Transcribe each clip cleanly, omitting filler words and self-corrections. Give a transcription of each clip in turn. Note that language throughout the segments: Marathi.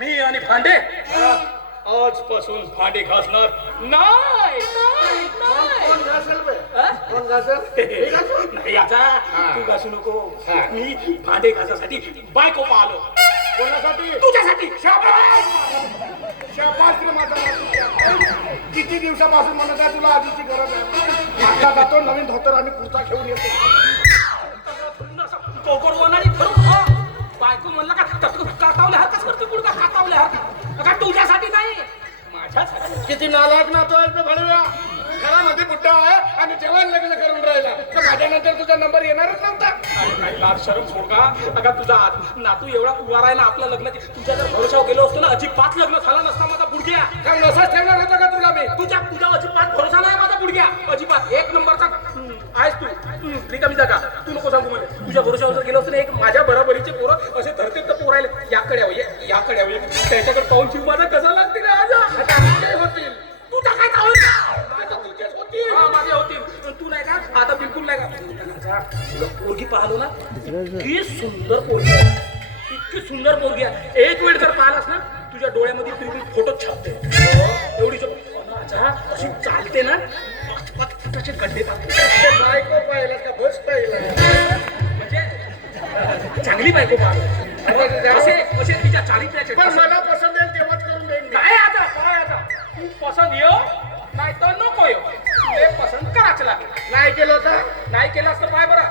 मी आणि भांडे आजपासून भांडे घासणार नाही नाही, नाही. कोण घासेल बे? हा? कोण घासेल? मी घासू? नाही आता तू घासू नको. मी भांडे घासासाठी बायको पाहलो. कोणासाठी? तुझ्यासाठी. शाबास रे माझा नातू. किती दिवसापासून म्हणत आहे तुला आधीची गरज आहे. आता जातो नवीन धोतर आणि कुर्ता घेऊन येतो. बायको म्हणलं का कातावले हात कसं करते कुठं कातावले हात का तुझ्यासाठी नाही माझ्यासाठी. किती नालायक नातो आहे भडव्या. घरामध्ये बुड्ढा आहे आणि जेवण लग्न करून राहिला तर माझ्यानंतर तुझा नंबर येणारच नव्हता. काही लाज शरम सोड का अगा तुझा नातू एवढा उभा राहिला आपल्या लग्नाची तुझ्या जर भरोशावर गेलो असतो ना अजिबात लग्न झाला नसता माझा बुडग्या. काय नसाच ठेवणार होता का तुला मी? तुझ्या अजिबात भरोसा नाही माझा बुडग्या अजिबात. एक नंबरचा आहेस तू रिकामी जागा. तू नको सांगू मला. तुझ्या भरोशावर जर गेलो असतो ना एक माझ्या बरोबरीचे पोरं असे धरते तर पोरायले याकडे यावं याकडे यावं त्याच्याकडे पाहून जीव माझा कसा लागते का आज. आता आमचे होतील. तुझा काय चावल आता तुझ्याच होतील. हा माझ्या होतील. तू नाही का आता बिलकुल नाही का. पोरगी पाहलो ना इतकी सुंदर पोरगी आहे. इतकी सुंदर पोरगी आहे. एक वेळ जर पाहिलास ना तुझ्या डोळ्यामध्ये बिलकुल फोटो छापते. एवढी अशी चालते ना 5-5 फुटाचे गड्डे टाकते. बायको पाहिला का बस पाहिला? म्हणजे चांगली बायको पाहिलं असे तिच्या चारित्र्याचे. पण मला पसंत येईल तेव्हाच करून देईन. काय आता काय आता तू पसंत येऊ नाही तर नको येऊ. तुले पसंत करायच लागेल. नाही केलं तर नाही केलास तर पाय बरं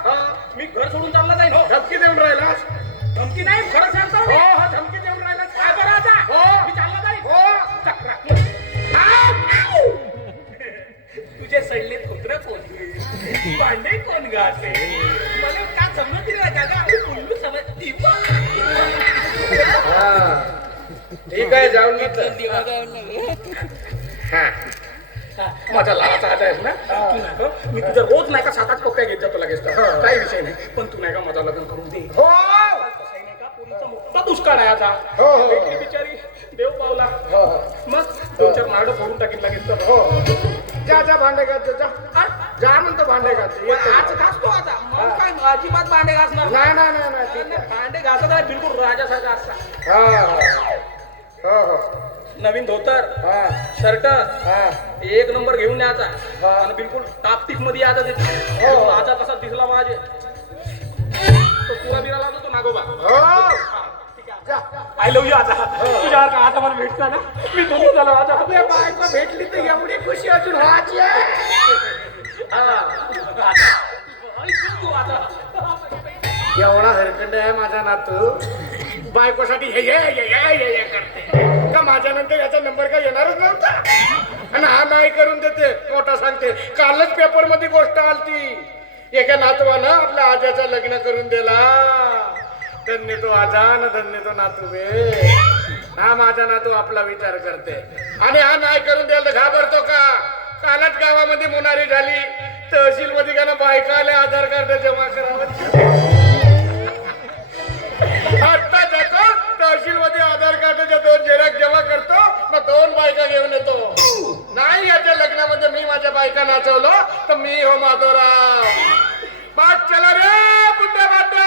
मी घर सोडून चालला जाईन. हो धमकी देऊन राहिलास? धमकी नाही खरं सांगतो हो मी. हो धमकी देऊन राहिलास. काय बरं आता हो. मी चालला जाईन. हो. चक्रा. तुझे सडले कुत्र कोण भांडे कोण घासे मला का समजत नाही दादा. कुल्लू समजती ठीक आहे जाऊन माझा लावाचा हात आहेस ना तू नाही का मी तुझ्या रोज नाही का 7-8 पप्प्या घेत जातो लगेच. काही विषय नाही पण तू नाही का माझा लग्न करून दे. हो कसंही नाही का पोरीचा मोठा दुष्काळ आहे आता. हो, हो. भेटली बिचारी देव पावला. हो मग 2-4 नारळ फोडून टाकीन लगेच तर. हो जा जा भांडे घात जा. जा म्हणतो भांडे घात. आज घासतो आता मग काय अजिबात भांडे घासणार नाही नाही नाही नाही ठीक आहे. भांडे घासत आहे बिलकुल राजासारखा असता. हा हो हो नवीन धोतर हा शर्ट हा एक नंबर घेऊन न्यायचा आणि बिलकुल टापटीप मध्ये याचा देतो. हो. राजा कसा दिसला माझे तो पुरा बिरा लागतो नागोबा. हो जा. आय लव्ह यू आता तुझ्यावर का आता मला भेटता ना मी दोन्ही झालो आता. अबे बायको भेटली तर एवढी खुशी अजून व्हायची आहे. तू आता एवढा हरकंड आहे माझा नातू बायकोसाठी हे करते का माझ्यानंतर याचा नंबर काय येणारच नव्हता. आणि हा नाही करून देते मोठा सांगते. कालच पेपर मध्ये गोष्ट आलती एका नातवानं आपल्या आजाचं लग्न करून दिला. धन्य तो आजा न धन्य तो नातू बे. हा माझा नातू आपला विचार करते आणि हा नाही करून द्यायला घाबरतो का. कालच गावामध्ये मुनारी झाली तहसील मध्ये का ना बायका आले आधार कार्ड जमा करावं. आता जातो तहसील मध्ये आधार कार्डाच्या 2 झेरॉक्स जमा करतो मग 2 बायका घेऊन येतो. नाही याच्या लग्नामध्ये मी माझ्या बायका नाचवलो तर मी हो माधवराव. बात चला रे बुड्ढे बाटो.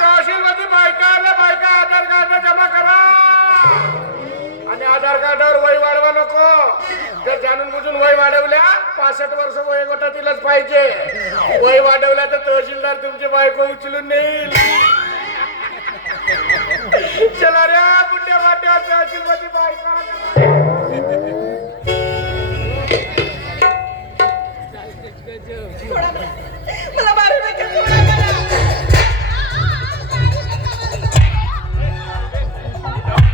तहसील मध्ये बायका आल्या बायका आधार कार्ड जमा करा आणि आधार कार्डावर वय वाढवा नको. जर जाणून बुजून वय वाढवल्या 65 वर्ष वयोगटातीलच पाहिजे. वय वाढवल्या तर तहसीलदार तुमची बायको उचलून नेईल. चला रे बुड्ढे वाट्या तहसील मध्ये बायका. मला